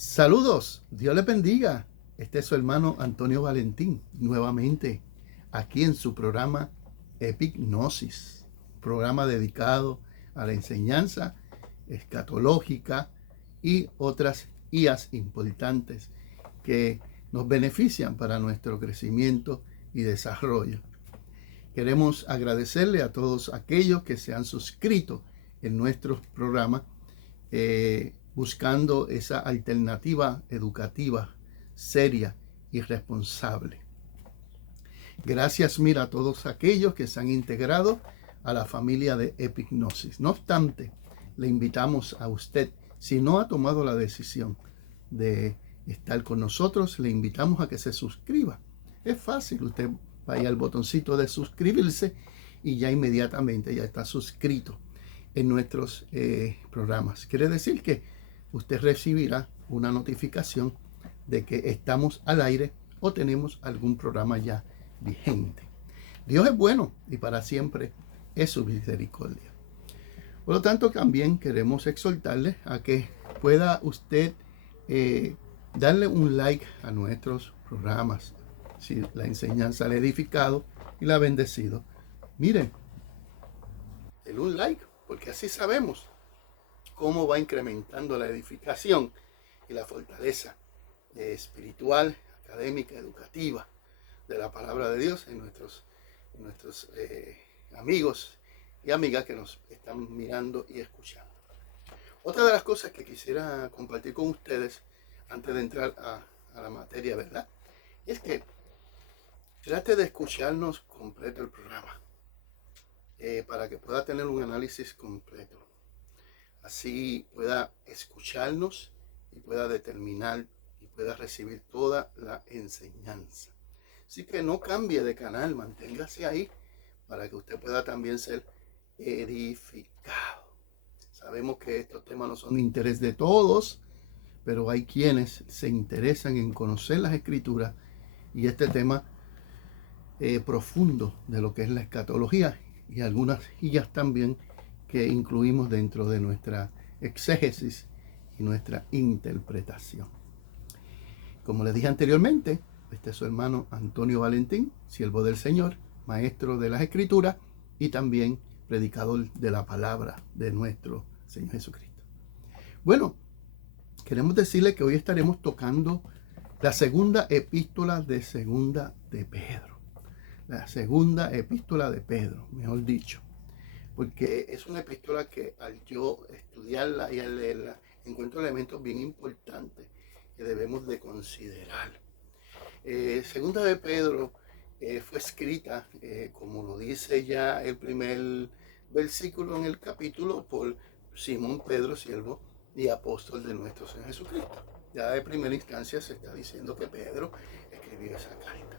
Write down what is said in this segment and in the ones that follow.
Saludos, Dios les bendiga. Este es su hermano Antonio Valentín, nuevamente aquí en su programa Epignosis, programa dedicado a la enseñanza escatológica y otras guías importantes que nos benefician para nuestro crecimiento y desarrollo. Queremos agradecerle a todos aquellos que se han suscrito en nuestros programas buscando esa alternativa educativa seria y responsable. Gracias a todos aquellos que se han integrado a la familia de Epignosis. No obstante, le invitamos a usted, si no ha tomado la decisión de estar con nosotros, le invitamos a que se suscriba. Es fácil, usted vaya al botoncito de suscribirse y ya inmediatamente ya está suscrito en nuestros programas. Quiere decir que usted recibirá una notificación de que estamos al aire o tenemos algún programa ya vigente. Dios es bueno y para siempre es su misericordia. Por lo tanto, también queremos exhortarle a que pueda usted darle un like a nuestros programas. Si la enseñanza le ha edificado y la ha bendecido, miren, denle un like, porque así sabemos cómo va incrementando la edificación y la fortaleza espiritual, académica, educativa de la palabra de Dios en nuestros amigos y amigas que nos están mirando y escuchando. Otra de las cosas que quisiera compartir con ustedes antes de entrar a la materia, ¿verdad? Es que trate de escucharnos completo el programa para que pueda tener un análisis completo. Así pueda escucharnos y pueda determinar y pueda recibir toda la enseñanza. Así que no cambie de canal, manténgase ahí para que usted pueda también ser edificado. Sabemos que estos temas no son de interés de todos, pero hay quienes se interesan en conocer las escrituras y este tema profundo de lo que es la escatología y algunas guías también que incluimos dentro de nuestra exégesis y nuestra interpretación. Como les dije anteriormente, este es su hermano Antonio Valentín, siervo del Señor, maestro de las Escrituras y también predicador de la palabra de nuestro Señor Jesucristo. Bueno, queremos decirle que hoy estaremos tocando la segunda epístola de segunda de Pedro. La segunda epístola de Pedro, mejor dicho. Porque es una epístola que al yo estudiarla y al leerla encuentro elementos bien importantes que debemos de considerar. Segunda de Pedro fue escrita, como lo dice ya el primer versículo en el capítulo, por Simón Pedro, siervo y apóstol de nuestro Señor Jesucristo. Ya de primera instancia se está diciendo que Pedro escribió esa carta.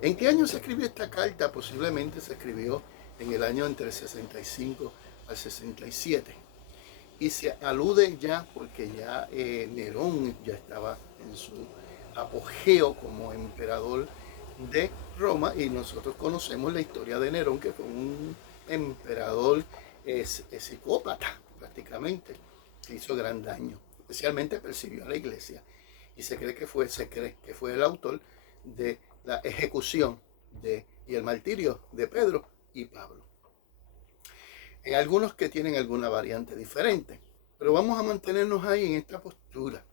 ¿En qué año se escribió esta carta? Posiblemente se escribió en el año entre el 65 al 67. Y se alude ya, porque ya Nerón ya estaba en su apogeo como emperador de Roma, y nosotros conocemos la historia de Nerón, que fue un emperador psicópata prácticamente, que hizo gran daño, especialmente persiguió a la iglesia, y se cree que fue el autor de la ejecución y el martirio de Pedro y Pablo. Hay algunos que tienen alguna variante diferente, pero vamos a mantenernos ahí en esta postura.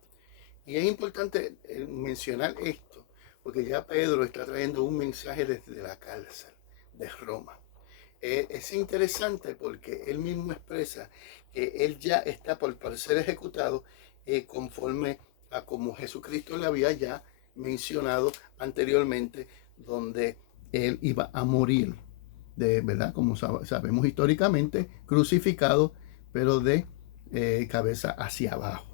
Y es importante mencionar esto, porque ya Pedro está trayendo un mensaje desde la cárcel de Roma. Es interesante porque él mismo expresa que él ya está por ser ejecutado conforme a como Jesucristo le había ya mencionado anteriormente, donde él iba a morir, ¿verdad? Como sabemos históricamente, crucificado, pero de cabeza hacia abajo.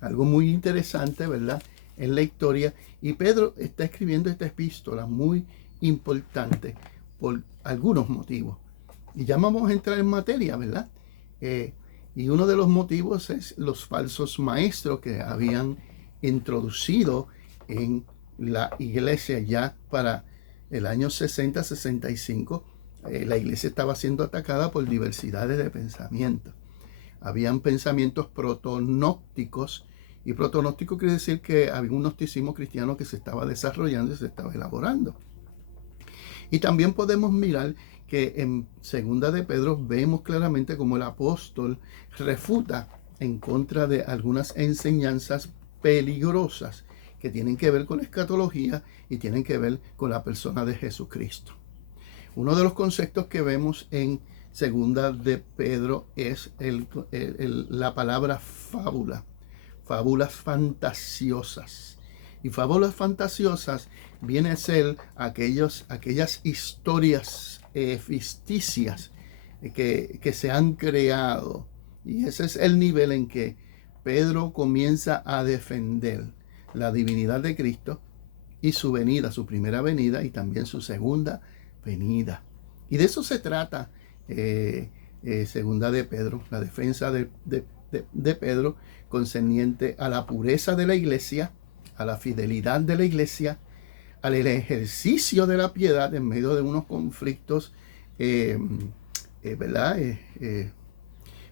Algo muy interesante, ¿verdad?, en la historia. Y Pedro está escribiendo esta epístola muy importante por algunos motivos. Y ya vamos a entrar en materia, ¿verdad? Y uno de los motivos es los falsos maestros que habían introducido en la iglesia ya para el año 60-65. La iglesia estaba siendo atacada por diversidades de pensamientos. Habían pensamientos protonópticos Y protonóstico quiere decir que había un gnosticismo cristiano que se estaba desarrollando y se estaba elaborando. Y también podemos mirar que en Segunda de Pedro vemos claramente como el apóstol refuta en contra de algunas enseñanzas peligrosas que tienen que ver con la escatología y tienen que ver con la persona de Jesucristo. Uno de los conceptos que vemos en Segunda de Pedro es la palabra fábula, fábulas fantasiosas. Y fábulas fantasiosas viene a ser aquellas historias ficticias que se han creado. Y ese es el nivel en que Pedro comienza a defender la divinidad de Cristo y su venida, su primera venida y también su segunda venida. Y de eso se trata Segunda de Pedro, la defensa de Pedro concerniente a la pureza de la iglesia, a la fidelidad de la iglesia, al ejercicio de la piedad en medio de unos conflictos,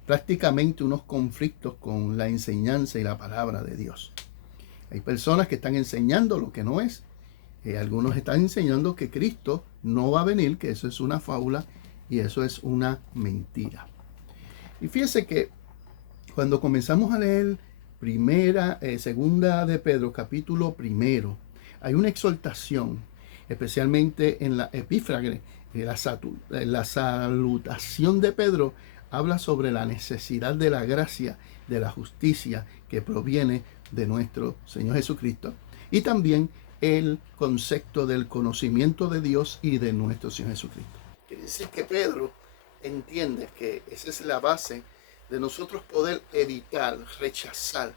prácticamente unos conflictos con la enseñanza y la palabra de Dios. Hay personas que están enseñando lo que no es. Algunos están enseñando que Cristo no va a venir, que eso es una fábula y eso es una mentira. Y fíjese que cuando comenzamos a leer Segunda de Pedro, capítulo 1, hay una exhortación, especialmente en la epífragre, la salutación de Pedro habla sobre la necesidad de la gracia, de la justicia que proviene de nuestro Señor Jesucristo, y también el concepto del conocimiento de Dios y de nuestro Señor Jesucristo. Quiere decir que Pedro entiende que esa es la base de nosotros poder evitar, rechazar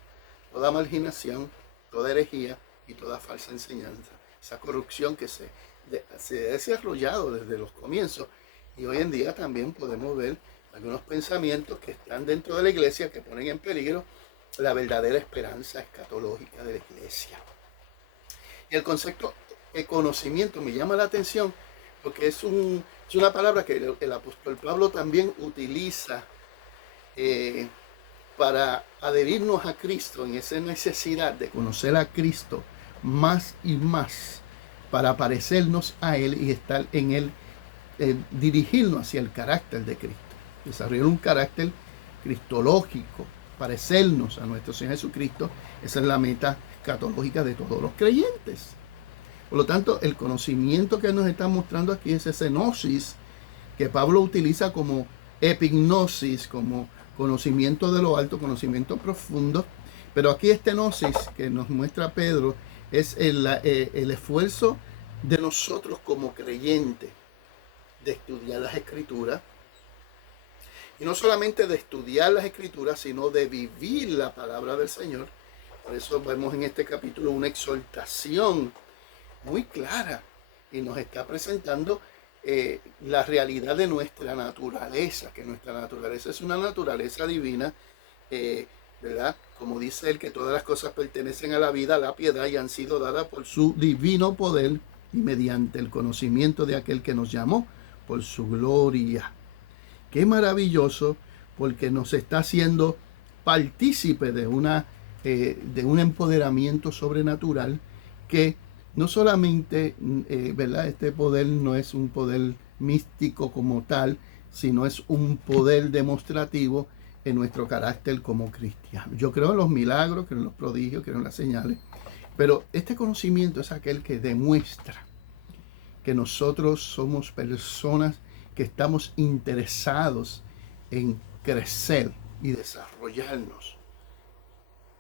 toda marginación, toda herejía y toda falsa enseñanza. Esa corrupción que se ha desarrollado desde los comienzos, y hoy en día también podemos ver algunos pensamientos que están dentro de la iglesia que ponen en peligro la verdadera esperanza escatológica de la iglesia. Y el concepto de conocimiento me llama la atención porque es una palabra que el apóstol Pablo también utiliza para adherirnos a Cristo en esa necesidad de conocer a Cristo más y más, para parecernos a Él y estar en Él, dirigirnos hacia el carácter de Cristo, desarrollar un carácter cristológico, parecernos a nuestro Señor Jesucristo. Esa es la meta escatológica de todos los creyentes. Por lo tanto, el conocimiento que nos está mostrando aquí es ese gnosis que Pablo utiliza como epignosis, como conocimiento de lo alto, conocimiento profundo. Pero aquí este gnosis que nos muestra Pedro es el esfuerzo de nosotros como creyentes de estudiar las Escrituras. Y no solamente de estudiar las Escrituras, sino de vivir la palabra del Señor. Por eso vemos en este capítulo una exhortación muy clara y nos está presentando la realidad de nuestra naturaleza, que nuestra naturaleza es una naturaleza divina, ¿verdad? Como dice él, que todas las cosas pertenecen a la vida, a la piedad y han sido dadas por su divino poder y mediante el conocimiento de aquel que nos llamó por su gloria. Qué maravilloso, porque nos está haciendo partícipe de un empoderamiento sobrenatural que no solamente, ¿verdad? Este poder no es un poder místico como tal, sino es un poder demostrativo en nuestro carácter como cristianos. Yo creo en los milagros, creo en los prodigios, creo en las señales, pero este conocimiento es aquel que demuestra que nosotros somos personas que estamos interesados en crecer y desarrollarnos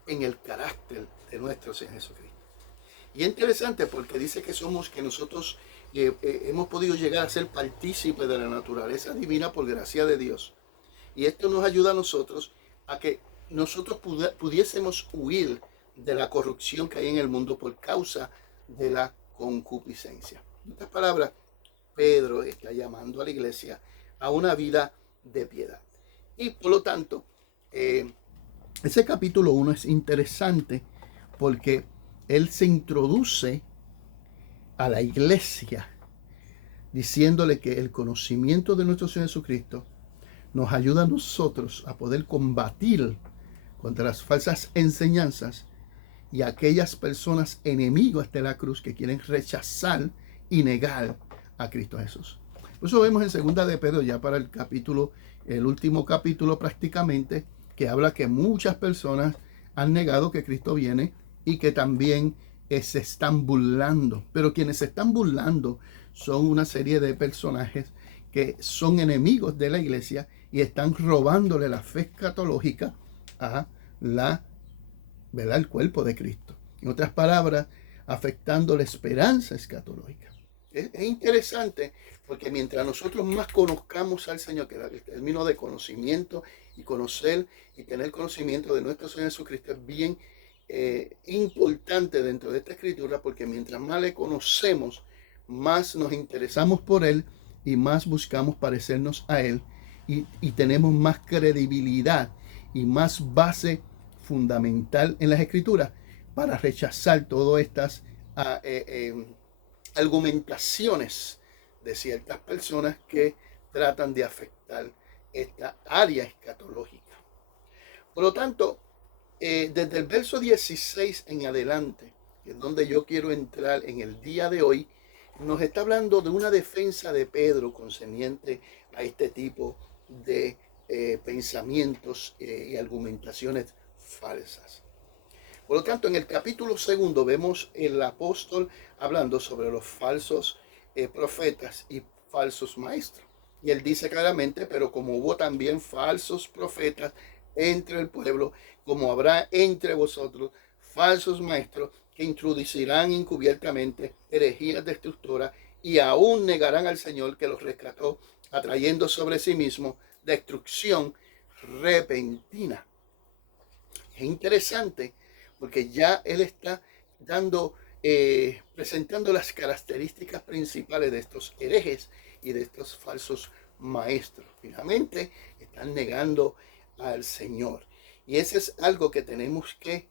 en el carácter de nuestro Señor Jesucristo. Y es interesante porque dice que nosotros hemos podido llegar a ser partícipes de la naturaleza divina por gracia de Dios. Y esto nos ayuda a nosotros a que nosotros pudiésemos huir de la corrupción que hay en el mundo por causa de la concupiscencia. En estas palabras, Pedro está llamando a la iglesia a una vida de piedad. Y por lo tanto, ese capítulo 1 es interesante porque él se introduce a la iglesia diciéndole que el conocimiento de nuestro Señor Jesucristo nos ayuda a nosotros a poder combatir contra las falsas enseñanzas y aquellas personas enemigas de la cruz que quieren rechazar y negar a Cristo Jesús. Por eso vemos en segunda de Pedro, ya para el último capítulo prácticamente, que habla que muchas personas han negado que Cristo viene y que también se están burlando. Pero quienes se están burlando son una serie de personajes que son enemigos de la iglesia y están robándole la fe escatológica a ¿verdad?, el cuerpo de Cristo. En otras palabras, afectando la esperanza escatológica. Es interesante porque mientras nosotros más conozcamos al Señor, que el término de conocimiento y conocer y tener conocimiento de nuestro Señor Jesucristo es bien importante dentro de esta escritura, porque mientras más le conocemos, más nos interesamos por Él y más buscamos parecernos a Él y tenemos más credibilidad y más base fundamental en las escrituras para rechazar todas estas argumentaciones de ciertas personas que tratan de afectar esta área escatológica. Por lo tanto, desde el verso 16 en adelante, que es donde yo quiero entrar en el día de hoy, nos está hablando de una defensa de Pedro concerniente a este tipo de pensamientos y argumentaciones falsas. Por lo tanto, en el capítulo 2 vemos el apóstol hablando sobre los falsos profetas y falsos maestros. Y él dice claramente, pero como hubo también falsos profetas entre el pueblo, como habrá entre vosotros falsos maestros que introducirán encubiertamente herejías destructoras y aún negarán al Señor que los rescató, atrayendo sobre sí mismo destrucción repentina. Es interesante porque ya él está presentando las características principales de estos herejes y de estos falsos maestros. Finalmente están negando al Señor. Y ese es algo que tenemos que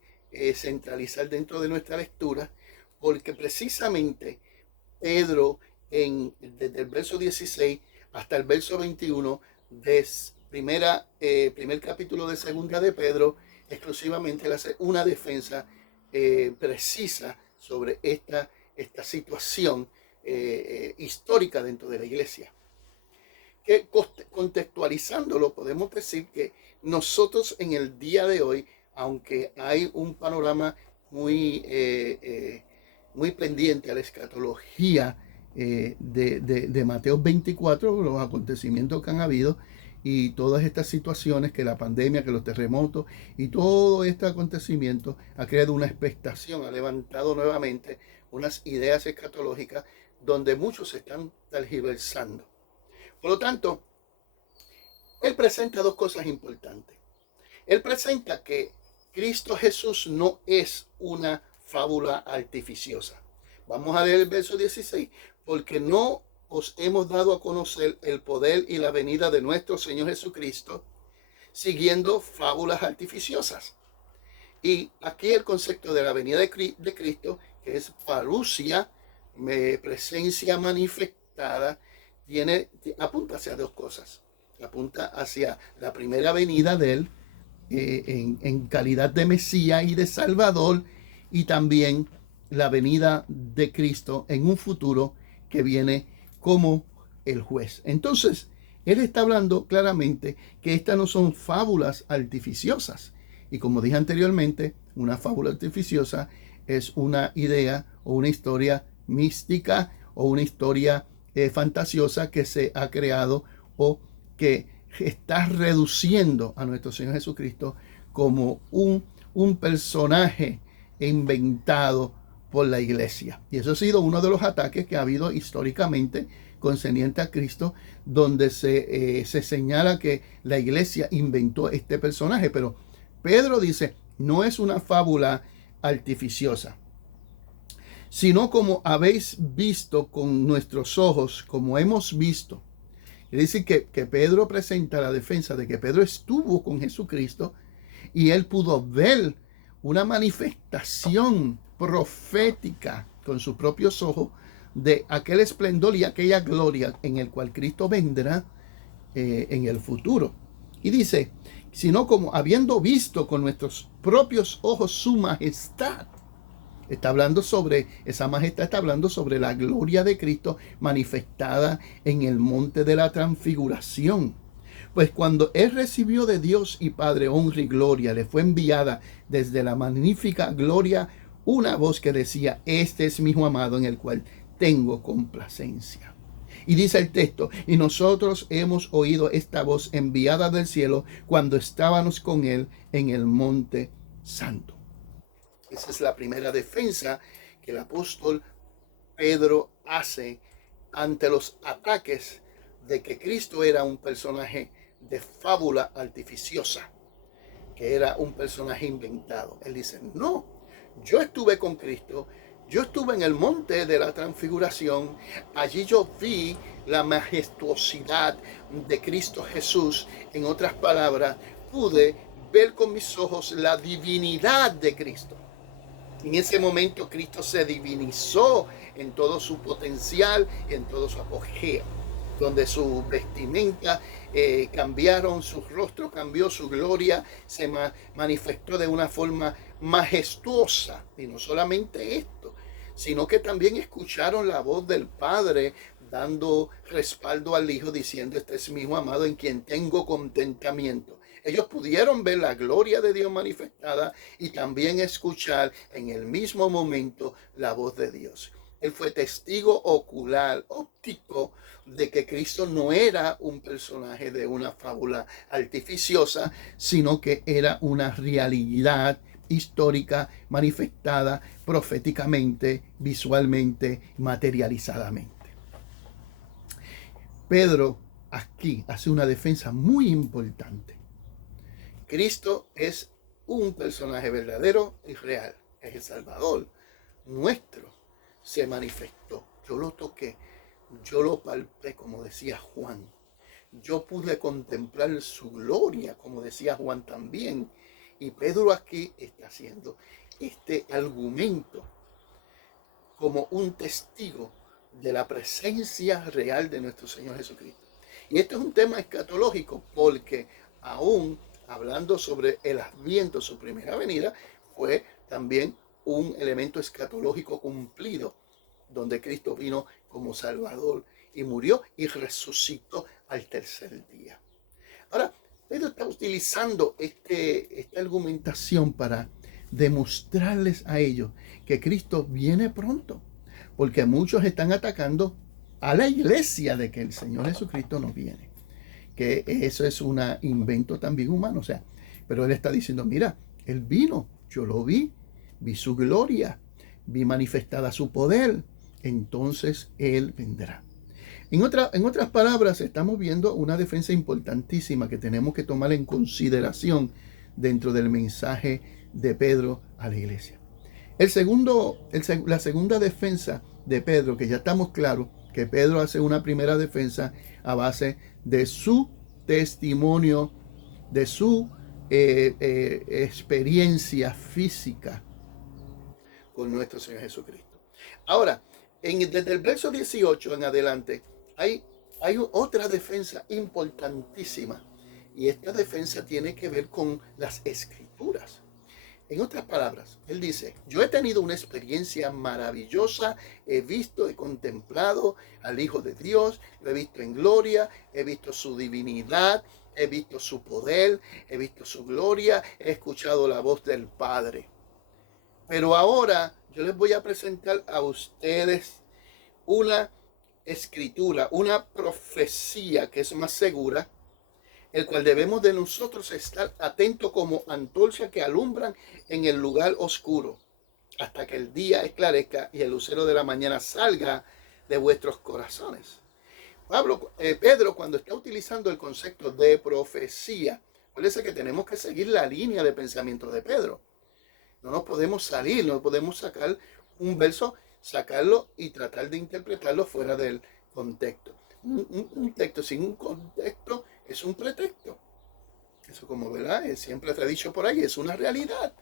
centralizar dentro de nuestra lectura, porque precisamente Pedro, desde el verso 16 hasta el verso 21 del primer capítulo de segunda de Pedro, exclusivamente le hace una defensa precisa sobre esta situación histórica dentro de la iglesia. Que contextualizándolo podemos decir que nosotros en el día de hoy, aunque hay un panorama muy pendiente a la escatología de Mateo 24, los acontecimientos que han habido y todas estas situaciones, que la pandemia, que los terremotos y todo este acontecimiento ha creado una expectación, ha levantado nuevamente unas ideas escatológicas donde muchos se están tergiversando. Por lo tanto, él presenta dos cosas importantes. Él presenta que Cristo Jesús no es una fábula artificiosa. Vamos a leer el verso 16. Porque no os hemos dado a conocer el poder y la venida de nuestro Señor Jesucristo siguiendo fábulas artificiosas. Y aquí el concepto de la venida de Cristo, que es parusia, presencia manifestada, apunta hacia dos cosas. Apunta hacia la primera venida de él en calidad de Mesías y de Salvador, y también la venida de Cristo en un futuro que viene como el juez. Entonces, él está hablando claramente que estas no son fábulas artificiosas. Y como dije anteriormente, una fábula artificiosa es una idea o una historia mística o una historia fantasiosa que se ha creado o que está reduciendo a nuestro Señor Jesucristo como un personaje inventado por la iglesia. Y eso ha sido uno de los ataques que ha habido históricamente concerniente a Cristo, donde se señala que la iglesia inventó este personaje. Pero Pedro dice, no es una fábula artificiosa, sino como habéis visto con nuestros ojos, como hemos visto. Es decir, que Pedro presenta la defensa de que Pedro estuvo con Jesucristo y él pudo ver una manifestación profética con sus propios ojos de aquel esplendor y aquella gloria en el cual Cristo vendrá en el futuro. Y dice sino como habiendo visto con nuestros propios ojos su majestad. Está hablando sobre, esa majestad está hablando sobre la gloria de Cristo manifestada en el monte de la transfiguración. Pues cuando Él recibió de Dios y Padre honra y gloria, le fue enviada desde la magnífica gloria una voz que decía: este es mi hijo amado en el cual tengo complacencia. Y dice el texto: y nosotros hemos oído esta voz enviada del cielo cuando estábamos con Él en el monte santo. Esa es la primera defensa que el apóstol Pedro hace ante los ataques de que Cristo era un personaje de fábula artificiosa, que era un personaje inventado. Él dice: no, yo estuve con Cristo, yo estuve en el monte de la transfiguración, allí yo vi la majestuosidad de Cristo Jesús. En otras palabras, pude ver con mis ojos la divinidad de Cristo. En ese momento Cristo se divinizó en todo su potencial y en todo su apogeo, donde su vestimenta cambiaron, su rostro cambió, su gloria se manifestó de una forma majestuosa. Y no solamente esto, sino que también escucharon la voz del Padre dando respaldo al Hijo, diciendo: este es mi hijo amado en quien tengo contentamiento. Ellos pudieron ver la gloria de Dios manifestada y también escuchar en el mismo momento la voz de Dios. Él fue testigo ocular, óptico, de que Cristo no era un personaje de una fábula artificiosa, sino que era una realidad histórica manifestada proféticamente, visualmente, materializadamente. Pedro aquí hace una defensa muy importante. Cristo es un personaje verdadero y real. Es el Salvador nuestro. Se manifestó. Yo lo toqué. Yo lo palpé, como decía Juan. Yo pude contemplar su gloria, como decía Juan también. Y Pedro aquí está haciendo este argumento como un testigo de la presencia real de nuestro Señor Jesucristo. Y esto es un tema escatológico, porque aún hablando sobre el adviento, su primera venida, fue también un elemento escatológico cumplido, donde Cristo vino como Salvador y murió y resucitó al tercer día. Ahora, Pedro está utilizando esta argumentación para demostrarles a ellos que Cristo viene pronto, porque muchos están atacando a la iglesia de que el Señor Jesucristo no viene, que eso es un invento también humano, o sea, pero él está diciendo: mira, él vino, yo lo vi su gloria, vi manifestada su poder, entonces él vendrá. En otras palabras, estamos viendo una defensa importantísima que tenemos que tomar en consideración dentro del mensaje de Pedro a la iglesia. La segunda defensa de Pedro, que ya estamos claros que Pedro hace una primera defensa a base de su testimonio, de su experiencia física con nuestro Señor Jesucristo. Ahora, desde el verso 18 en adelante, hay otra defensa importantísima, y esta defensa tiene que ver con las Escrituras. En otras palabras, él dice: yo he tenido una experiencia maravillosa, he visto, he contemplado al Hijo de Dios, lo he visto en gloria, he visto su divinidad, he visto su poder, he visto su gloria, he escuchado la voz del Padre. Pero ahora yo les voy a presentar a ustedes una escritura, una profecía que es más segura, el cual debemos de nosotros estar atentos como antorchas que alumbran en el lugar oscuro, hasta que el día esclarezca y el lucero de la mañana salga de vuestros corazones. Pedro, cuando está utilizando el concepto de profecía, parece que tenemos que seguir la línea de pensamiento de Pedro. No nos podemos salir, no podemos sacar un verso, sacarlo y tratar de interpretarlo fuera del contexto. Un texto sin un contexto es un pretexto. Eso, como verdad, siempre se ha dicho por ahí, es una realidad.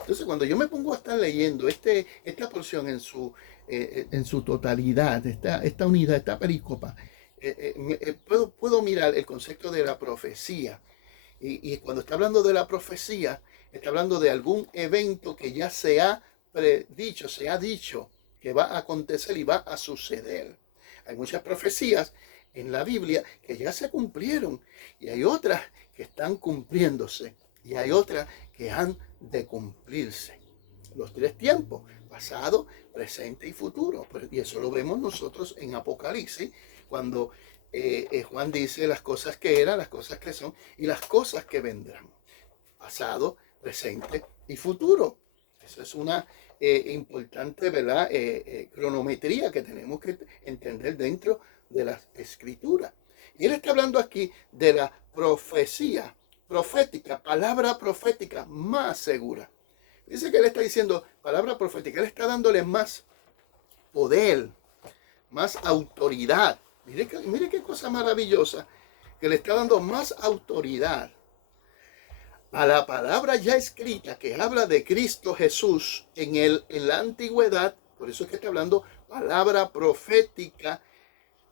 Entonces, cuando yo me pongo a estar leyendo esta porción en su totalidad, esta unidad, esta pericopa, puedo mirar el concepto de la profecía, Y cuando está hablando de la profecía, está hablando de algún evento que ya se ha predicho, se ha dicho que va a acontecer y va a suceder. Hay muchas profecías en la Biblia que ya se cumplieron y hay otras que están cumpliéndose y hay otras que han de cumplirse. Los tres tiempos, pasado, presente y futuro. Y eso lo vemos nosotros en Apocalipsis, cuando Juan dice las cosas que eran, las cosas que son y las cosas que vendrán. Pasado, presente y futuro. Eso es una importante, ¿verdad? Cronometría que tenemos que entender dentro de las escrituras. Y él está hablando aquí de la profecía profética, palabra profética más segura. Dice que él está diciendo palabra profética, él está dándole más poder, más autoridad. Mire qué cosa maravillosa, que le está dando más autoridad a la palabra ya escrita que habla de Cristo Jesús en la antigüedad. Por eso es que está hablando palabra profética,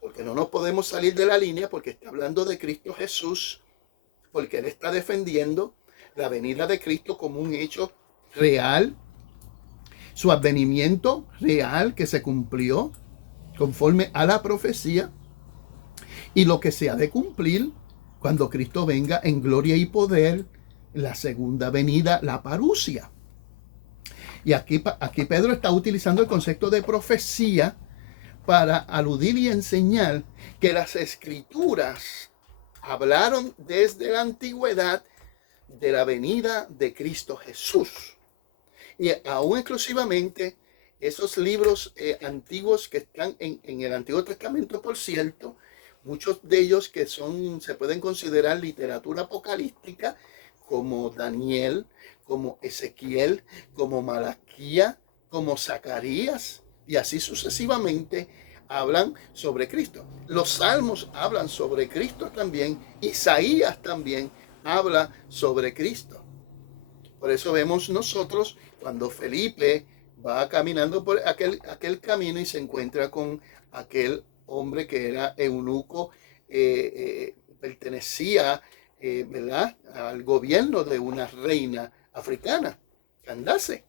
porque no nos podemos salir de la línea, porque está hablando de Cristo Jesús, porque él está defendiendo la venida de Cristo como un hecho real, su advenimiento real que se cumplió conforme a la profecía y lo que se ha de cumplir cuando Cristo venga en gloria y poder, la segunda venida, la parusia. Y aquí Pedro está utilizando el concepto de profecía para aludir y enseñar que las escrituras hablaron desde la antigüedad de la venida de Cristo Jesús. Y aún exclusivamente esos libros antiguos que están en el Antiguo Testamento, por cierto, muchos de ellos que se pueden considerar literatura apocalíptica, como Daniel, como Ezequiel, como Malaquía, como Zacarías, y así sucesivamente, hablan sobre Cristo. Los salmos hablan sobre Cristo también. Isaías también habla sobre Cristo. Por eso vemos nosotros cuando Felipe va caminando por aquel camino y se encuentra con aquel hombre que era eunuco, pertenecía, ¿verdad?, al gobierno de una reina africana, Candace.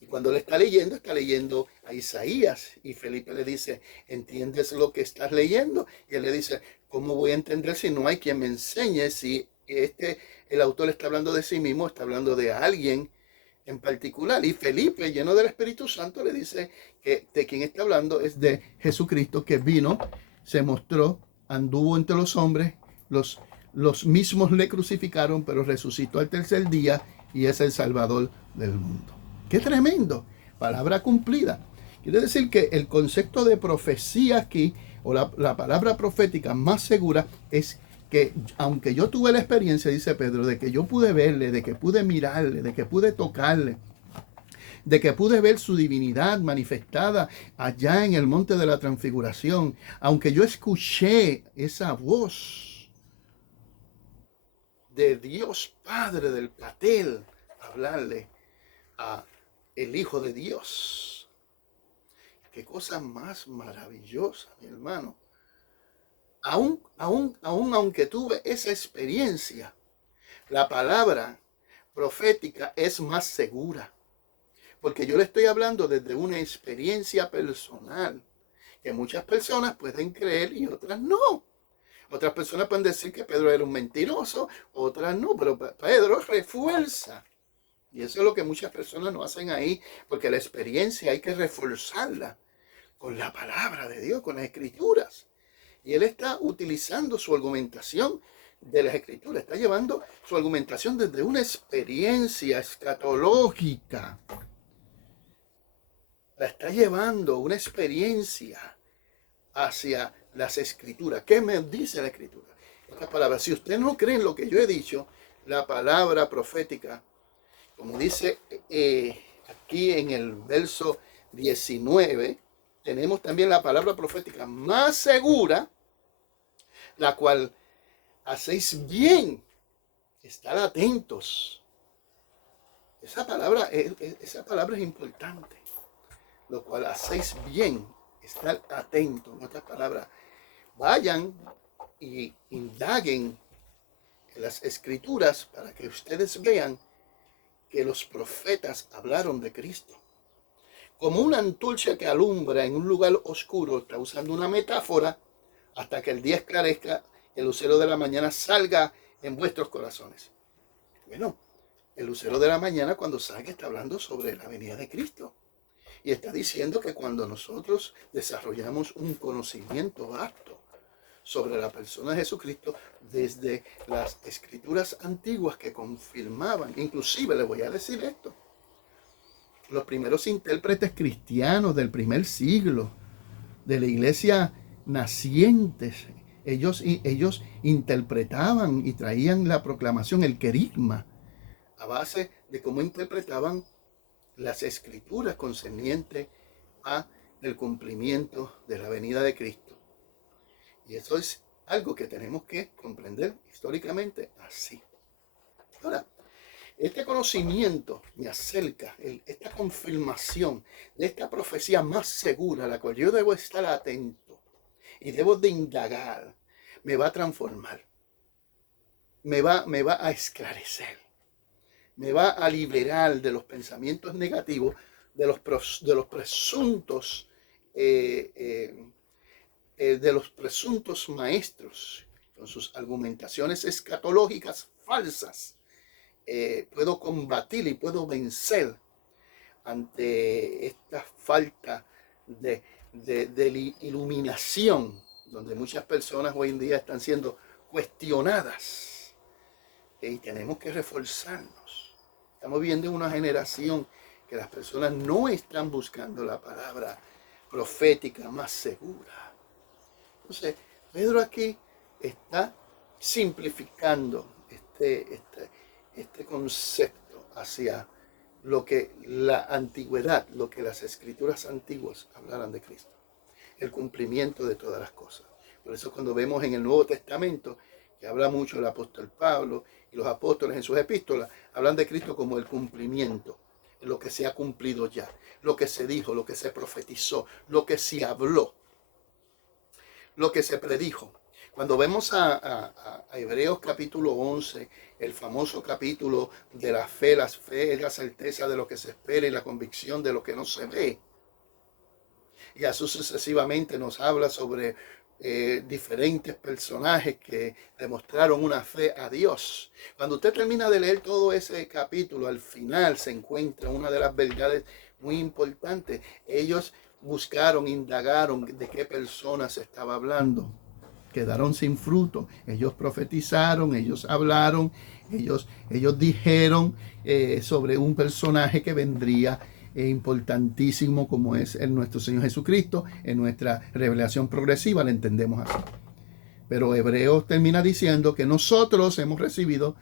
Y cuando le está leyendo a Isaías, y Felipe le dice, ¿entiendes lo que estás leyendo? Y él le dice, ¿cómo voy a entender si no hay quien me enseñe? Si el autor está hablando de sí mismo, está hablando de alguien en particular. Y Felipe, lleno del Espíritu Santo, le dice que de quien está hablando es de Jesucristo, que vino, se mostró, anduvo entre los hombres, los mismos le crucificaron, pero resucitó al tercer día y es el Salvador del mundo. ¡Qué tremendo! Palabra cumplida. Quiere decir que el concepto de profecía aquí, o la palabra profética más segura, es que aunque yo tuve la experiencia, dice Pedro, de que yo pude verle, de que pude mirarle, de que pude tocarle, de que pude ver su divinidad manifestada allá en el monte de la transfiguración, aunque yo escuché esa voz de Dios Padre del platel hablarle a el Hijo de Dios. Qué cosa más maravillosa, mi hermano. Aunque tuve esa experiencia, la palabra profética es más segura, porque yo le estoy hablando desde una experiencia personal, que muchas personas pueden creer y otras no. Otras personas pueden decir que Pedro era un mentiroso, otras no, pero Pedro refuerza. Y eso es lo que muchas personas no hacen ahí, porque la experiencia hay que reforzarla con la palabra de Dios, con las escrituras. Y él está utilizando su argumentación de las escrituras, está llevando su argumentación desde una experiencia escatológica. La está llevando una experiencia hacia las escrituras. ¿Qué me dice la escritura? Estas palabras, si usted no cree en lo que yo he dicho, la palabra profética, como dice aquí en el verso 19, tenemos también la palabra profética más segura, la cual hacéis bien estar atentos. Esa palabra es importante. Lo cual hacéis bien estar atentos. En otras palabras, vayan y indaguen en las escrituras para que ustedes vean que los profetas hablaron de Cristo. Como una antorcha que alumbra en un lugar oscuro, está usando una metáfora, hasta que el día esclarezca, el lucero de la mañana salga en vuestros corazones. Bueno, el lucero de la mañana cuando salga está hablando sobre la venida de Cristo. Y está diciendo que cuando nosotros desarrollamos un conocimiento vasto sobre la persona de Jesucristo, desde las escrituras antiguas que confirmaban, inclusive le voy a decir esto, los primeros intérpretes cristianos del primer siglo, de la iglesia nacientes, ellos interpretaban y traían la proclamación, el querigma, a base de cómo interpretaban las escrituras concernientes a el cumplimiento de la venida de Cristo. Y eso es algo que tenemos que comprender históricamente así. Ahora, este conocimiento me acerca, esta confirmación de esta profecía más segura, a la cual yo debo estar atento y debo de indagar, me va a transformar, me va a esclarecer, me va a liberar de los pensamientos negativos, de los presuntos maestros con sus argumentaciones escatológicas falsas. Puedo combatir y puedo vencer ante esta falta de iluminación, donde muchas personas hoy en día están siendo cuestionadas, y tenemos que reforzarnos. Estamos viendo una generación que las personas no están buscando la palabra profética más segura. Entonces, Pedro aquí está simplificando este concepto hacia lo que la antigüedad, lo que las escrituras antiguas hablaran de Cristo, el cumplimiento de todas las cosas. Por eso cuando vemos en el Nuevo Testamento, que habla mucho el apóstol Pablo y los apóstoles en sus epístolas, hablan de Cristo como el cumplimiento, lo que se ha cumplido ya, lo que se dijo, lo que se profetizó, lo que se habló, lo que se predijo. Cuando vemos a Hebreos capítulo 11, el famoso capítulo de la fe es la certeza de lo que se espera y la convicción de lo que no se ve. Y así sucesivamente nos habla sobre diferentes personajes que demostraron una fe a Dios. Cuando usted termina de leer todo ese capítulo, al final se encuentra una de las verdades muy importantes. Ellos buscaron, indagaron de qué personas se estaba hablando. Quedaron sin fruto. Ellos profetizaron, ellos hablaron, ellos dijeron sobre un personaje que vendría importantísimo como es nuestro Señor Jesucristo. En nuestra revelación progresiva la entendemos así. Pero Hebreos termina diciendo que nosotros hemos recibido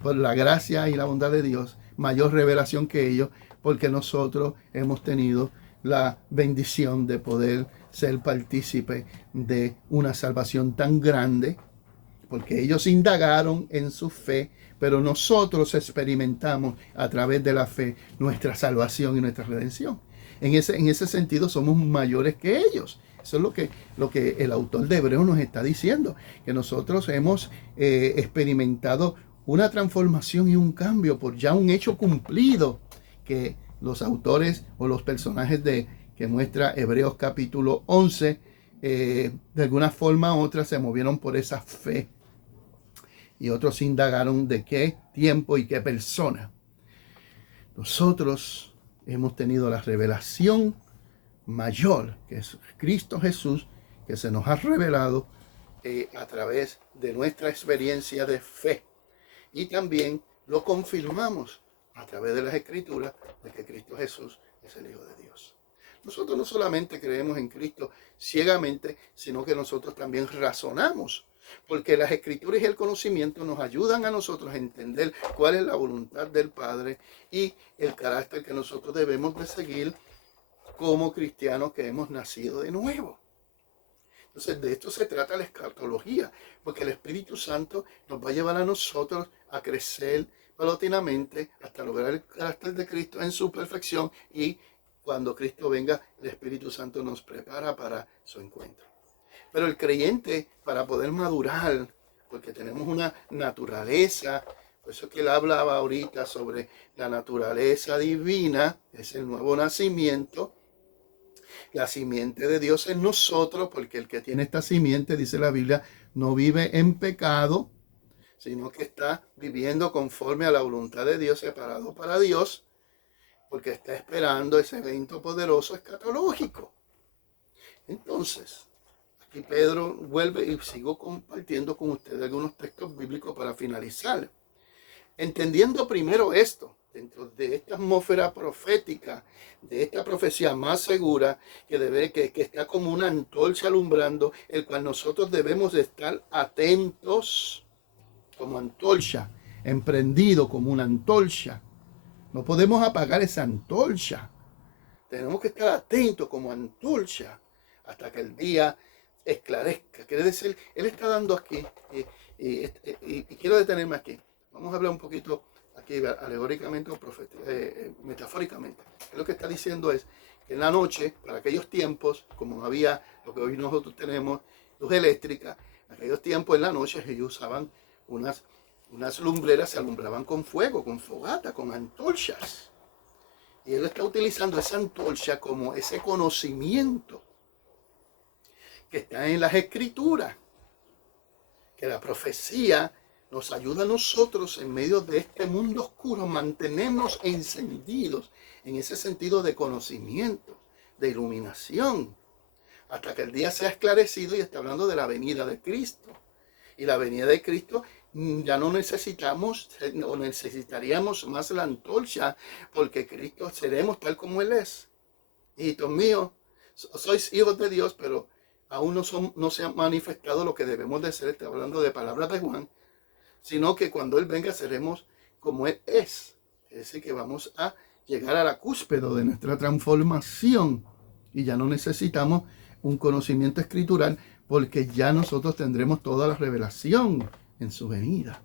por la gracia y la bondad de Dios mayor revelación que ellos, porque nosotros hemos tenido la bendición de poder ser partícipe de una salvación tan grande, porque ellos indagaron en su fe, pero nosotros experimentamos a través de la fe nuestra salvación y nuestra redención. En ese sentido somos mayores que ellos. Eso es lo que el autor de Hebreos nos está diciendo, que nosotros hemos experimentado una transformación y un cambio por ya un hecho cumplido, que los autores o los personajes que muestra Hebreos capítulo 11, de alguna forma u otra se movieron por esa fe. Y otros indagaron de qué tiempo y qué persona. Nosotros hemos tenido la revelación mayor, que es Cristo Jesús, que se nos ha revelado a través de nuestra experiencia de fe. Y también lo confirmamos a través de las Escrituras de que Cristo Jesús es el Hijo de Dios. Nosotros no solamente creemos en Cristo ciegamente, sino que nosotros también razonamos, porque las Escrituras y el conocimiento nos ayudan a nosotros a entender cuál es la voluntad del Padre y el carácter que nosotros debemos de seguir como cristianos que hemos nacido de nuevo. Entonces, de esto se trata la escatología, porque el Espíritu Santo nos va a llevar a nosotros a crecer paulatinamente hasta lograr el carácter de Cristo en su perfección, y cuando Cristo venga, el Espíritu Santo nos prepara para su encuentro. Pero el creyente, para poder madurar porque tenemos una naturaleza. Por eso que él hablaba ahorita sobre la naturaleza divina, es el nuevo nacimiento. La simiente de Dios en nosotros, porque el que tiene esta simiente, dice la Biblia, no vive en pecado, sino que está viviendo conforme a la voluntad de Dios, separado para Dios, porque está esperando ese evento poderoso escatológico. Entonces, aquí Pedro vuelve y sigo compartiendo con ustedes algunos textos bíblicos para finalizar. Entendiendo primero esto, dentro de esta atmósfera profética, de esta profecía más segura, que está como una antorcha alumbrando, el cual nosotros debemos de estar atentos como antorcha, emprendido como una antorcha. No podemos apagar esa antorcha. Tenemos que estar atentos como antorcha hasta que el día esclarezca. Quiere decir, él está dando aquí, y quiero detenerme aquí. Vamos a hablar un poquito aquí alegóricamente o metafóricamente. Lo que está diciendo es que en la noche, para aquellos tiempos, como no había lo que hoy nosotros tenemos, luz eléctrica, en aquellos tiempos en la noche ellos usaban unas lumbreras, se alumbraban con fuego, con fogata, con antorchas. Y él está utilizando esa antorcha como ese conocimiento que está en las escrituras, que la profecía nos ayuda a nosotros en medio de este mundo oscuro, mantenernos encendidos en ese sentido de conocimiento, de iluminación, hasta que el día sea esclarecido, y está hablando de la venida de Cristo. Y la venida de Cristo ya no necesitamos o necesitaríamos más la antorcha, porque Cristo seremos tal como Él es. Hijitos míos, sois hijos de Dios, pero aún no se ha manifestado lo que debemos de ser. Está hablando de palabras de Juan, sino que cuando Él venga seremos como Él es. Es decir, que vamos a llegar a la cúspide de nuestra transformación y ya no necesitamos un conocimiento escritural, porque ya nosotros tendremos toda la revelación en su venida.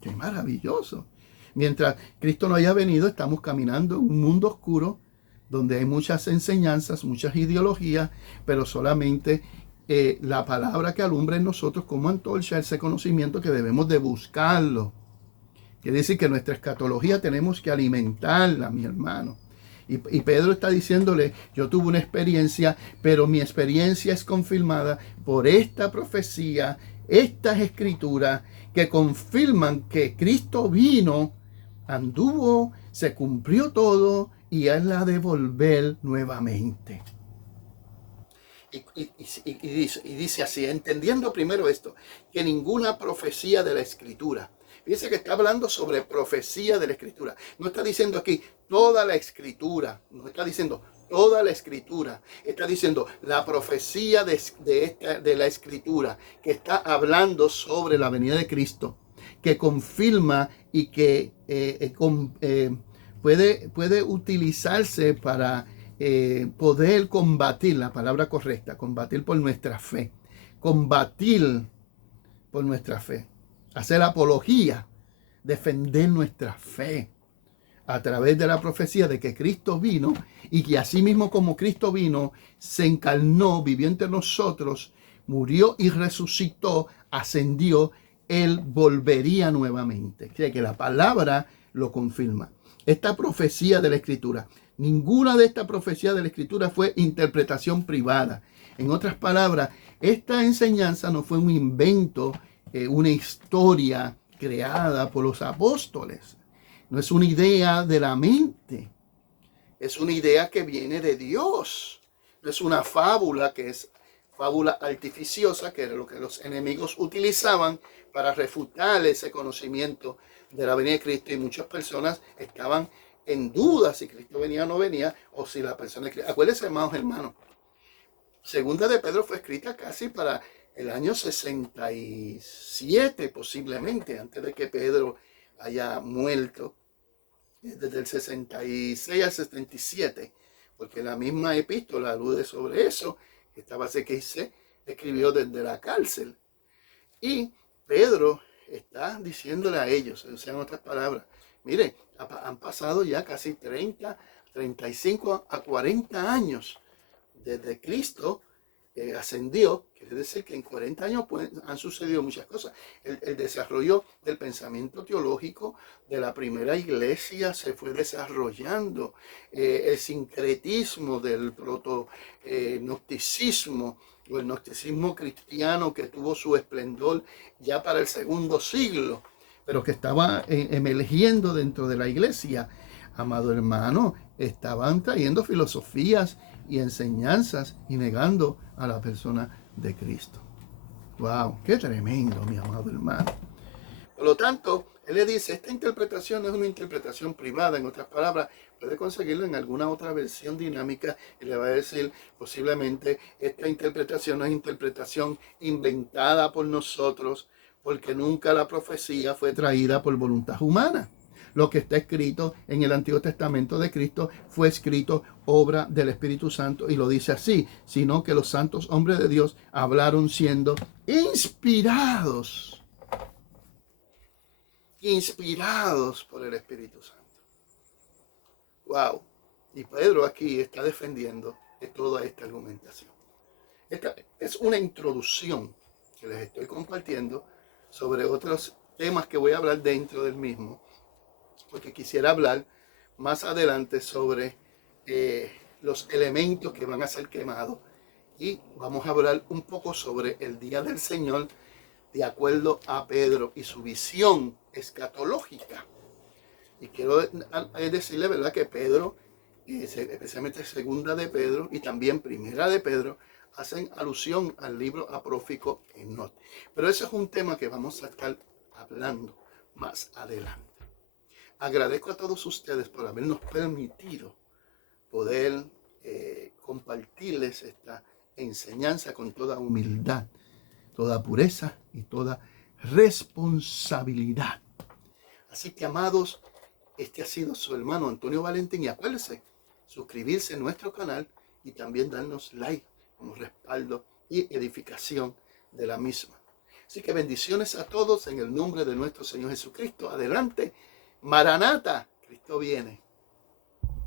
¡Qué maravilloso! Mientras Cristo no haya venido, estamos caminando en un mundo oscuro donde hay muchas enseñanzas, muchas ideologías, pero solamente la palabra que alumbra en nosotros como antorcha, ese conocimiento que debemos de buscarlo. Quiere decir que nuestra escatología tenemos que alimentarla, mi hermano. Y Pedro está diciéndole, yo tuve una experiencia, pero mi experiencia es confirmada por esta profecía, estas escrituras que confirman que Cristo vino, anduvo, se cumplió todo y Él la de volver nuevamente. Y dice así, entendiendo primero esto, que ninguna profecía de la Escritura, fíjense que está hablando sobre profecía de la Escritura, no está diciendo aquí toda la Escritura, no está diciendo toda la Escritura, está diciendo la profecía de la Escritura, que está hablando sobre la venida de Cristo, que confirma y que puede utilizarse para poder combatir, la palabra correcta, combatir por nuestra fe, combatir por nuestra fe, hacer apología, defender nuestra fe a través de la profecía de que Cristo vino y que así mismo como Cristo vino, se encarnó, vivió entre nosotros, murió y resucitó, ascendió, Él volvería nuevamente. O sea que la palabra lo confirma. Esta profecía de la Escritura, ninguna de estas profecías de la Escritura fue interpretación privada. En otras palabras, esta enseñanza no fue un invento, una historia creada por los apóstoles. No es una idea de la mente. Es una idea que viene de Dios. No es una fábula, que es fábula artificiosa, que era lo que los enemigos utilizaban para refutar ese conocimiento de la venida de Cristo. Y muchas personas estaban en duda si Cristo venía o no venía, o si la persona... Acuérdense, hermanos, Segunda de Pedro fue escrita casi para el año 67, posiblemente, antes de que Pedro haya muerto, desde el 66 al 77, porque la misma epístola alude sobre eso. Esta base que se escribió desde la cárcel. Y Pedro está diciéndole a ellos, o sea, en otras palabras, mire, han pasado ya casi 30, 35 a 40 años desde Cristo ascendió, quiere decir que en 40 años pues, han sucedido muchas cosas. El desarrollo del pensamiento teológico de la primera iglesia se fue desarrollando. El sincretismo del proto-gnosticismo o el gnosticismo cristiano que tuvo su esplendor ya para el segundo siglo, pero que estaba emergiendo dentro de la iglesia. Amado hermano, estaban trayendo filosofías y enseñanzas y negando a la persona de Cristo. ¡Wow! ¡Qué tremendo, mi amado hermano! Por lo tanto, él le dice, esta interpretación no es una interpretación privada, en otras palabras, puede conseguirlo en alguna otra versión dinámica y le va a decir, posiblemente, esta interpretación no es interpretación inventada por nosotros, porque nunca la profecía fue traída por voluntad humana. Lo que está escrito en el Antiguo Testamento de Cristo fue escrito obra del Espíritu Santo y lo dice así, sino que los santos hombres de Dios hablaron siendo inspirados por el Espíritu Santo. Wow. Y Pedro aquí está defendiendo toda esta argumentación. Esta es una introducción que les estoy compartiendo sobre otros temas que voy a hablar dentro del mismo, porque quisiera hablar más adelante sobre los elementos que van a ser quemados y vamos a hablar un poco sobre el día del Señor de acuerdo a Pedro y su visión escatológica. Y quiero decirle, ¿verdad?, que Pedro, especialmente segunda de Pedro y también primera de Pedro, hacen alusión al libro apócrifo Enoc. Pero ese es un tema que vamos a estar hablando más adelante. Agradezco a todos ustedes por habernos permitido poder compartirles esta enseñanza con toda humildad, toda pureza y toda responsabilidad. Así que, amados, este ha sido su hermano Antonio Valentín y acuérdense, suscribirse a nuestro canal y también darnos like como respaldo y edificación de la misma. Así que bendiciones a todos en el nombre de nuestro Señor Jesucristo. Adelante, Maranata, Cristo viene.